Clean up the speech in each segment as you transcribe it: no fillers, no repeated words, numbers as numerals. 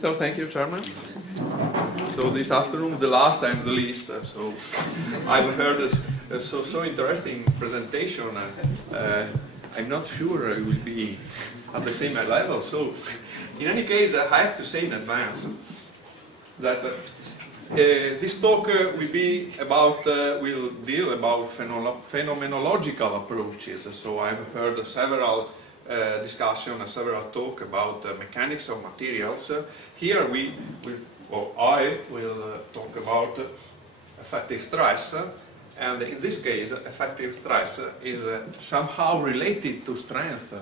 So thank you, Chairman. So this afternoon, the last and the least. So I've heard so interesting presentation. I'm not sure it will be at the same level. So in any case, I have to say in advance that this talk will deal about phenomenological approaches. So I've heard several discussion, several talk about mechanics of materials. Here I will talk about effective stress, and in this case, effective stress is somehow related to strength.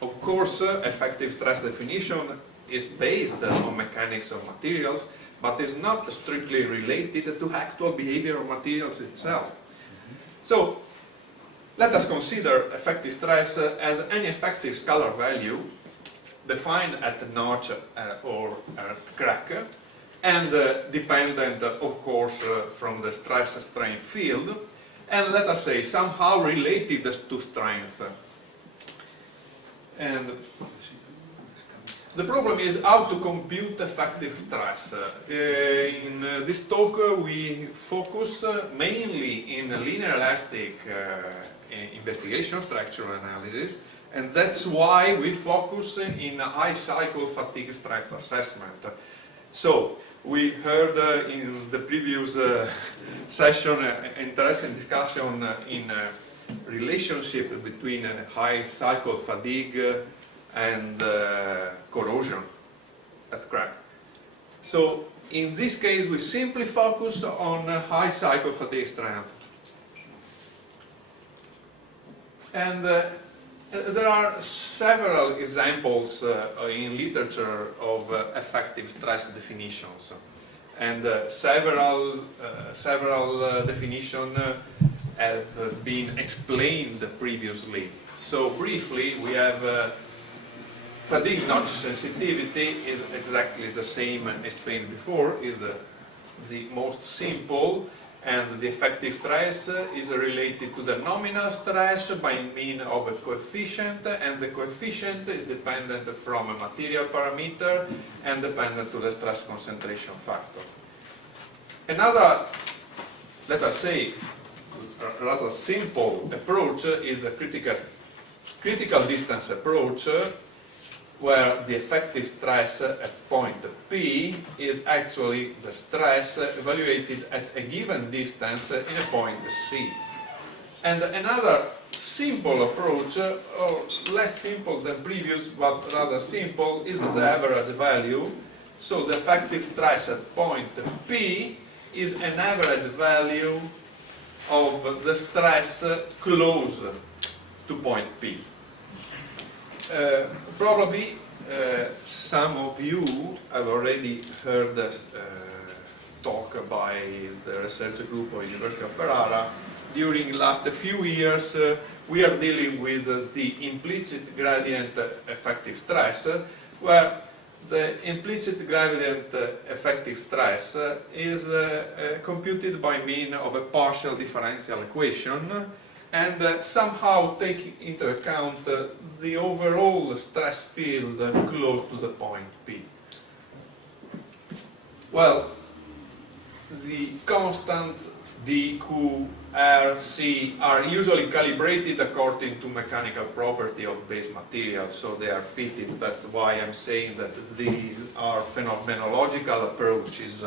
Of course, effective stress definition is based on mechanics of materials, but is not strictly related to actual behavior of materials itself. So, let us consider effective stress as any effective scalar value defined at the notch or crack, and dependent, of course, from the stress-strain field, and let us say somehow related to strength. And the problem is how to compute effective stress. In this talk we focus mainly in linear elastic investigation, structural analysis, and that's why we focus in high cycle fatigue strength assessment. So we heard in the previous session interesting discussion in relationship between high cycle fatigue and corrosion at crack. So in this case we simply focus on high cycle fatigue strength. And there are several examples in literature of effective stress definitions, and several definitions have been explained previously. So briefly, we have fatigue notch sensitivity is exactly the same explained before, is the most simple, and the effective stress is related to the nominal stress by means of a coefficient, and the coefficient is dependent from a material parameter and dependent to the stress concentration factor. Another, let us say, rather simple approach is the critical distance approach, where the effective stress at point P is actually the stress evaluated at a given distance in a point C. And another simple approach, or less simple than previous but rather simple, is the average value. So the effective stress at point P is an average value of the stress close to point P. Probably some of you have already heard talk by the research group of University of Ferrara. During the last few years we are dealing with the implicit gradient effective stress, where the implicit gradient effective stress is computed by means of a partial differential equation, and somehow take into account the overall stress field close to the point P. Well, the constants D, Q, R, C are usually calibrated according to mechanical property of base material, so they are fitted. That's why I'm saying that these are phenomenological approaches.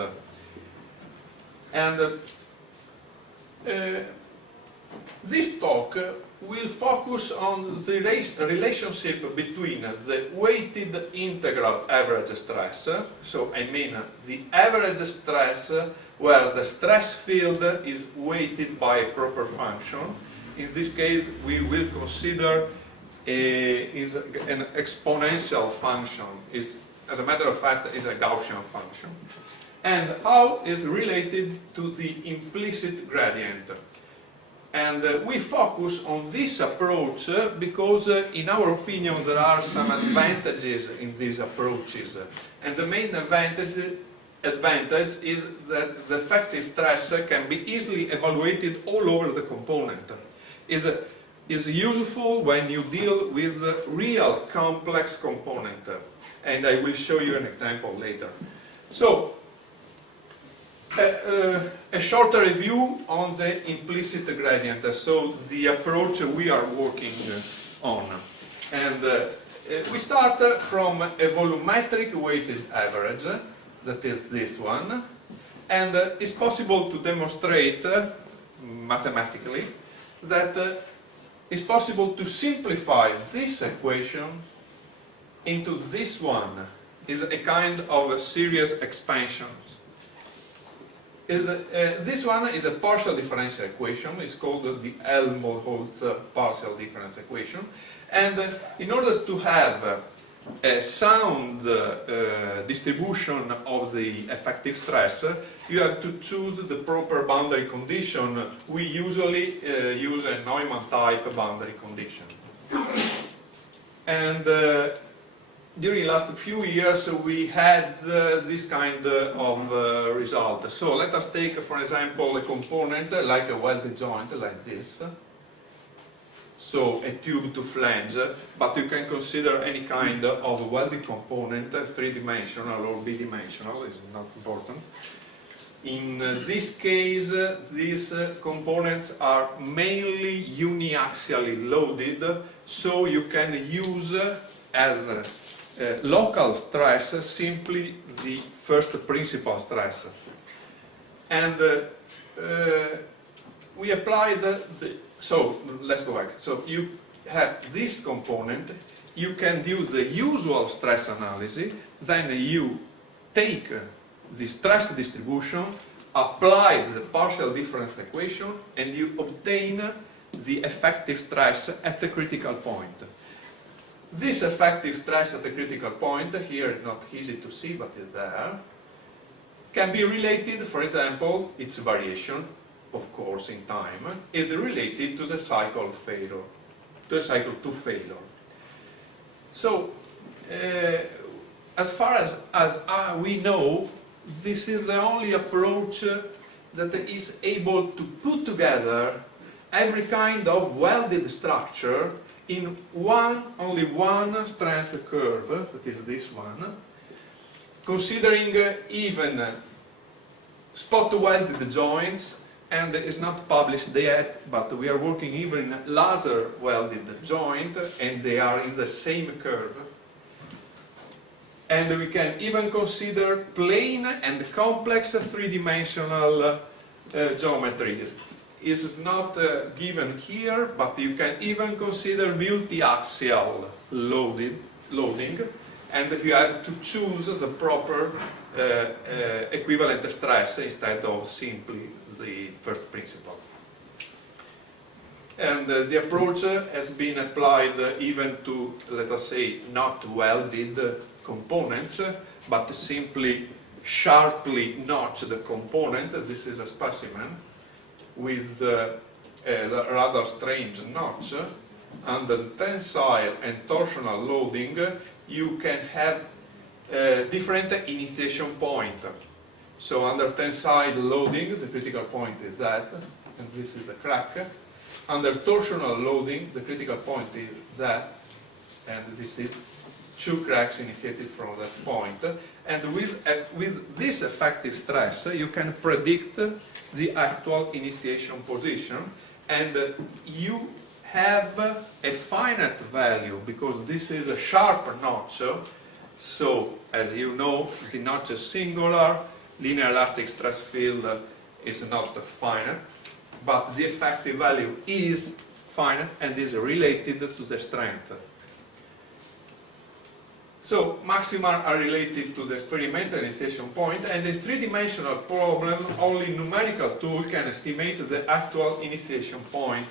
This talk will focus on the relationship between the weighted integral average stress, so I mean the average stress where the stress field is weighted by a proper function. In this case we will consider is an exponential function, as a matter of fact is a Gaussian function, and how is related to the implicit gradient. And we focus on this approach because, in our opinion, there are some advantages in these approaches. And the main advantage is that the effective stress can be easily evaluated all over the component. Is useful when you deal with real complex component. and I will show you an example later. So, a shorter review on the implicit gradient, so the approach we are working on. And we start from a volumetric weighted average, that is this one, and it's possible to demonstrate mathematically that it's possible to simplify this equation into this one. Is a kind of a series expansion. This one is a partial differential equation. It's called the Helmholtz partial difference equation. And in order to have a sound distribution of the effective stress, you have to choose the proper boundary condition. We usually use a Neumann type boundary condition. And during the last few years we had this kind of result. So let us take, for example, a component like a welded joint like this. So a tube to flange, but you can consider any kind of welded component, three-dimensional or bidimensional, is not important. In this case, these components are mainly uniaxially loaded, so you can use as local stress simply the first principal stress. And we applied so let's go back. So you have this component, you can do the usual stress analysis, then you take the stress distribution, apply the partial difference equation, and you obtain the effective stress at the critical point. This effective stress at the critical point, here it's not easy to see but it's there, can be related, for example, its variation, of course, in time, is related to the cycle failure, to the cycle to failure. So, as far as we know, this is the only approach that is able to put together every kind of welded structure in only one strength curve, that is this one, considering even spot welded joints, and it's not published yet, but we are working even in laser welded joint, and they are in the same curve. And we can even consider plane and complex three-dimensional geometries. It's not given here, but you can even consider multi-axial loading, and you have to choose the proper equivalent stress instead of simply the first principle. And the approach has been applied even to, let us say, not welded components, but simply sharply notched component. This is a specimen with a rather strange notch. Under tensile and torsional loading, you can have different initiation point. So under tensile loading, the critical point is that, and this is the crack. Under torsional loading, the critical point is that, and this is two cracks initiated from that point. And with this effective stress, you can predict the actual initiation position, and you have a finite value because this is a sharp notch. So, as you know, the notch is singular, linear elastic stress field is not finite, but the effective value is finite and is related to the strength. So, maxima are related to the experimental initiation point, and in three-dimensional problem, only numerical tool can estimate the actual initiation point.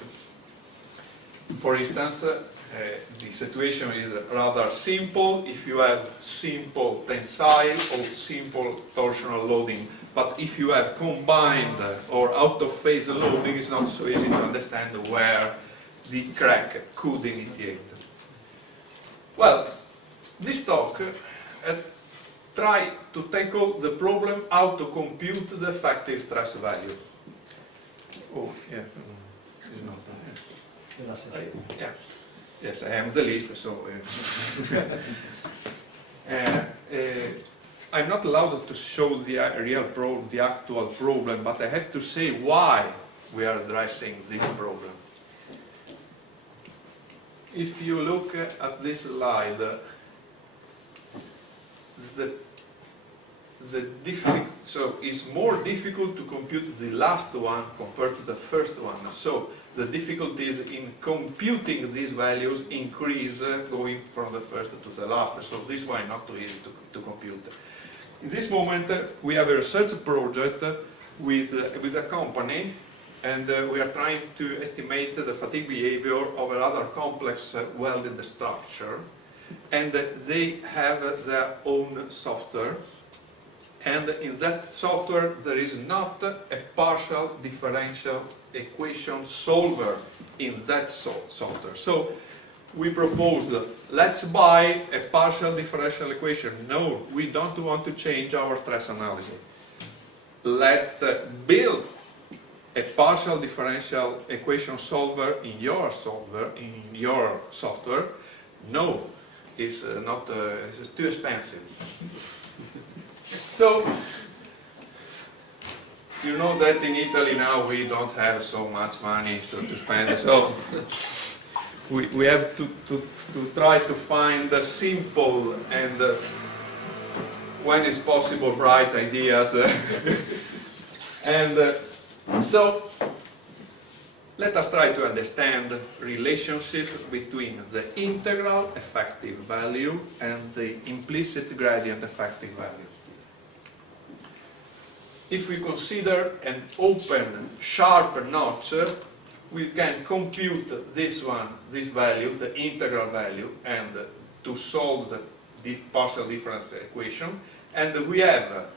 For instance, the situation is rather simple if you have simple tensile or simple torsional loading. But if you have combined or out-of-phase loading, it's not so easy to understand where the crack could initiate. Well, this talk try to tackle the problem how to compute the effective stress value. Oh, yeah, it's not there. Yeah. Yes, I am the list, so... I'm not allowed to show the the actual problem, but I have to say why we are addressing this problem. If you look at this slide, so it's more difficult to compute the last one compared to the first one. So the difficulties in computing these values increase going from the first to the last. So this is why not too easy to compute. In this moment, we have a research project with a company, and we are trying to estimate the fatigue behavior of a rather complex welded structure. And they have their own software. And in that software, there is not a partial differential equation solver in that software. So we proposed, let's buy a partial differential equation. No, we don't want to change our stress analysis. Let's build a partial differential equation solver in your software. No, it's not. It's too expensive. So, you know that in Italy now we don't have so much money to spend, so we have to try to find simple and, when it's possible, bright ideas. And so, let us try to understand the relationship between the integral effective value and the implicit gradient effective value. If we consider an open, sharp notch, we can compute this value, the integral value, and to solve the partial difference equation. And we have,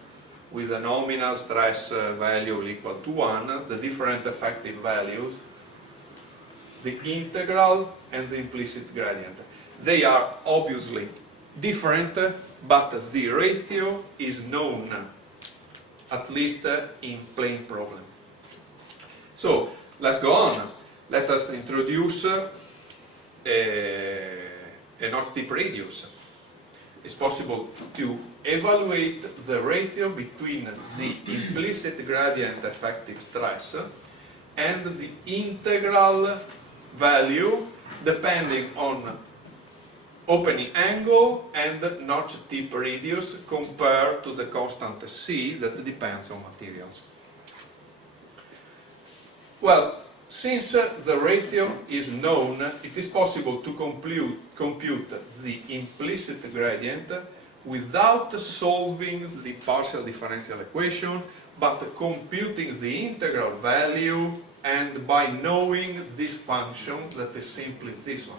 with a nominal stress value equal to 1, the different effective values, the integral and the implicit gradient. They are obviously different, but the ratio is known, at least in plain problem. So, let's go on. Let us introduce an octave radius. It's possible to evaluate the ratio between the implicit gradient effective stress and the integral value depending on opening angle and notch tip radius compared to the constant C that depends on materials. Well, since the ratio is known, it is possible to compute the implicit gradient without solving the partial differential equation, but computing the integral value and by knowing this function that is simply this one.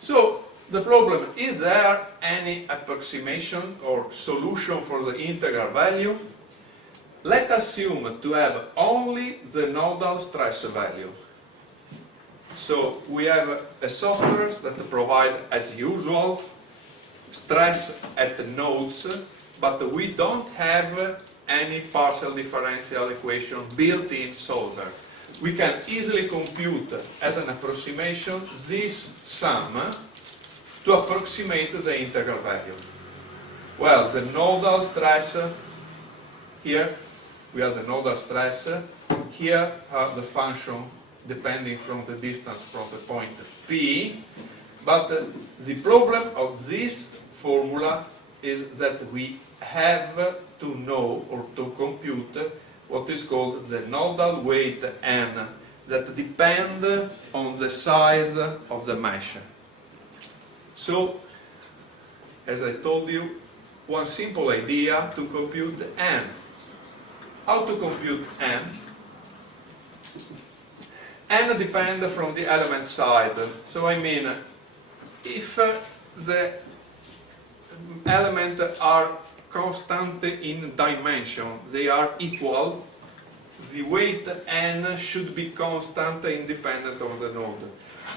So, the problem, is there any approximation or solution for the integral value? Let us assume to have only the nodal stress value. So, we have a software that provides, as usual, stress at the nodes, but we don't have any partial differential equation built-in solver. We can easily compute as an approximation this sum to approximate the integral value. Well, the nodal stress, here we have the nodal stress, here are the function depending from the distance from the point P, but the problem of this formula is that we have to know or to compute what is called the nodal weight n that depend on the size of the mesh. So, as I told you, one simple idea to compute n. How to compute n? N depends from the element side. So I mean, if the elements are constant in dimension, they are equal, the weight n should be constant independent of the node.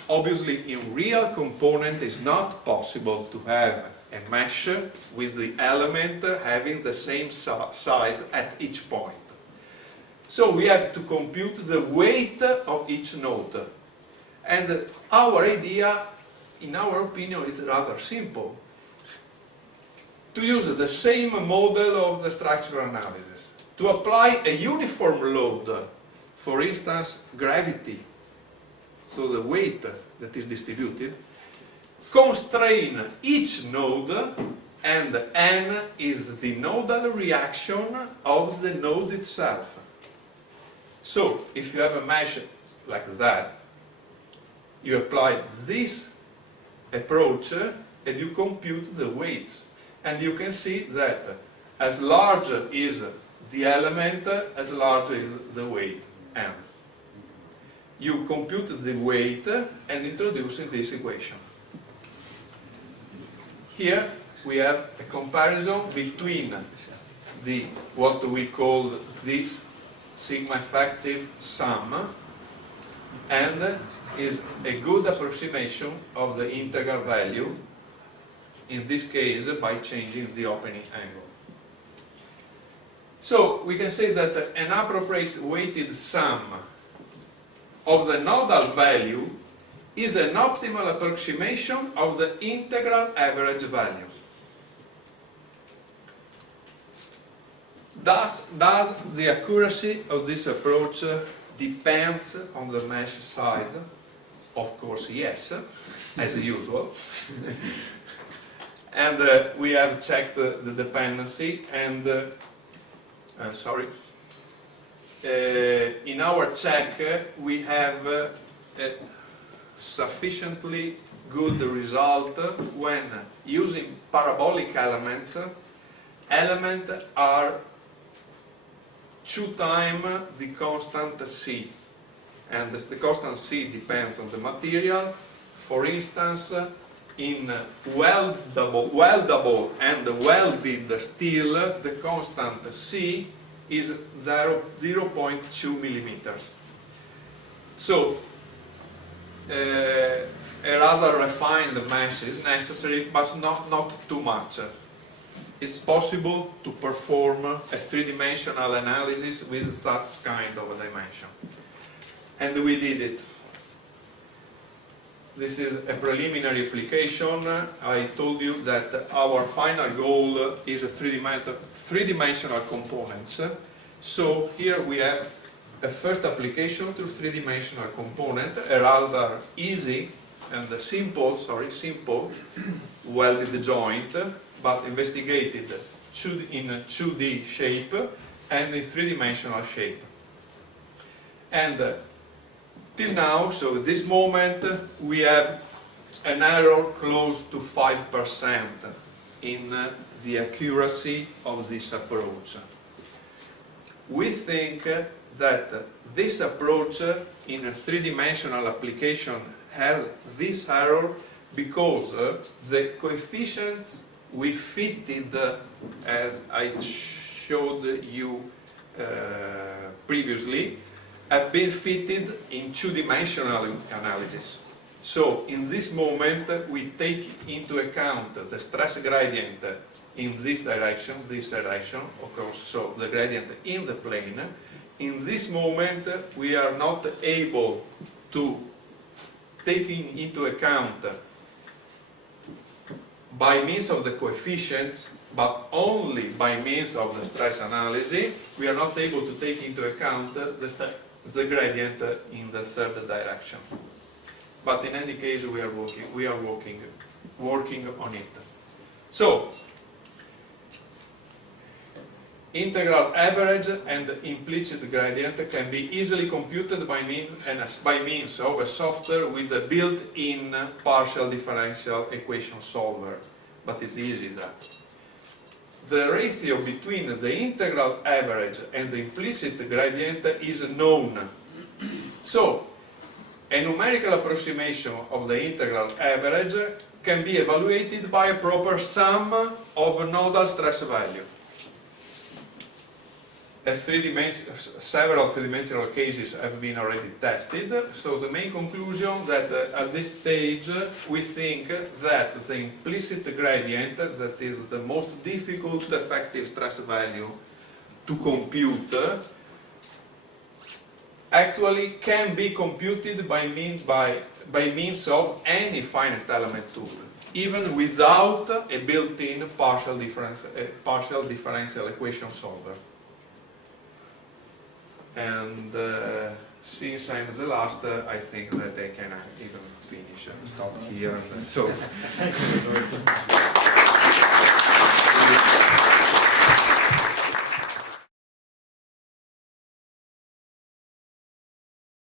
Obviously, in real component, it's not possible to have a mesh with the element having the same size at each point. So we have to compute the weight of each node. And our idea, in our opinion, is rather simple. to use the same model of the structural analysis, to apply a uniform load, for instance, gravity, so the weight that is distributed, constrain each node, and n is the nodal reaction of the node itself. So, if you have a mesh like that, you apply this approach and you compute the weights. And you can see that as large is the element, as large is the weight, m. You compute the weight and introduce in this equation. Here we have a comparison between what we call this sigma effective sum, and is a good approximation of the integral value, in this case by changing the opening angle. So we can say that an appropriate weighted sum of the nodal value is an optimal approximation of the integral average value. Does the accuracy of this approach depends on the mesh size? Of course, yes, as usual. And we have checked the dependency, and in our check we have a sufficiently good result when using parabolic elements. Elements are 2 times the constant C, and the constant C depends on the material. For instance, in weldable and welded steel, the constant C is 0.2 millimeters. So a rather refined mesh is necessary, but not too much. It's possible to perform a 3-dimensional analysis with such kind of a dimension. And we did it. This is a preliminary application. I told you that our final goal is a 3-dimensional components. So here we have a first application to 3-dimensional component, a rather easy and simple welded joint, but investigated in a 2D shape and in 3-dimensional shape. And till now, so at this moment, we have an error close to 5% in the accuracy of this approach. We think that this approach in a 3-dimensional application has this error because the coefficients we fitted, as I showed you previously, have been fitted in 2-dimensional analysis. So in this moment we take into account the stress gradient in this direction, of course, so the gradient in the plane. In this moment we are not able to take into account by means of the coefficients, but only by means of the stress analysis. We are not able to take into account the gradient in the third direction. But in any case, we are working on it. So, integral average and implicit gradient can be easily computed by means of a software with a built-in partial differential equation solver. But it's easy that. The ratio between the integral average and the implicit gradient is known. So, a numerical approximation of the integral average can be evaluated by a proper sum of nodal stress value. Several 3-dimensional cases have been already tested, so the main conclusion that at this stage we think that the implicit gradient, that is the most difficult effective stress value to compute, actually can be computed by means of any finite element tool. even without a built-in partial differential equation solver. And since I'm the last, I think that I can even finish and stop here. So.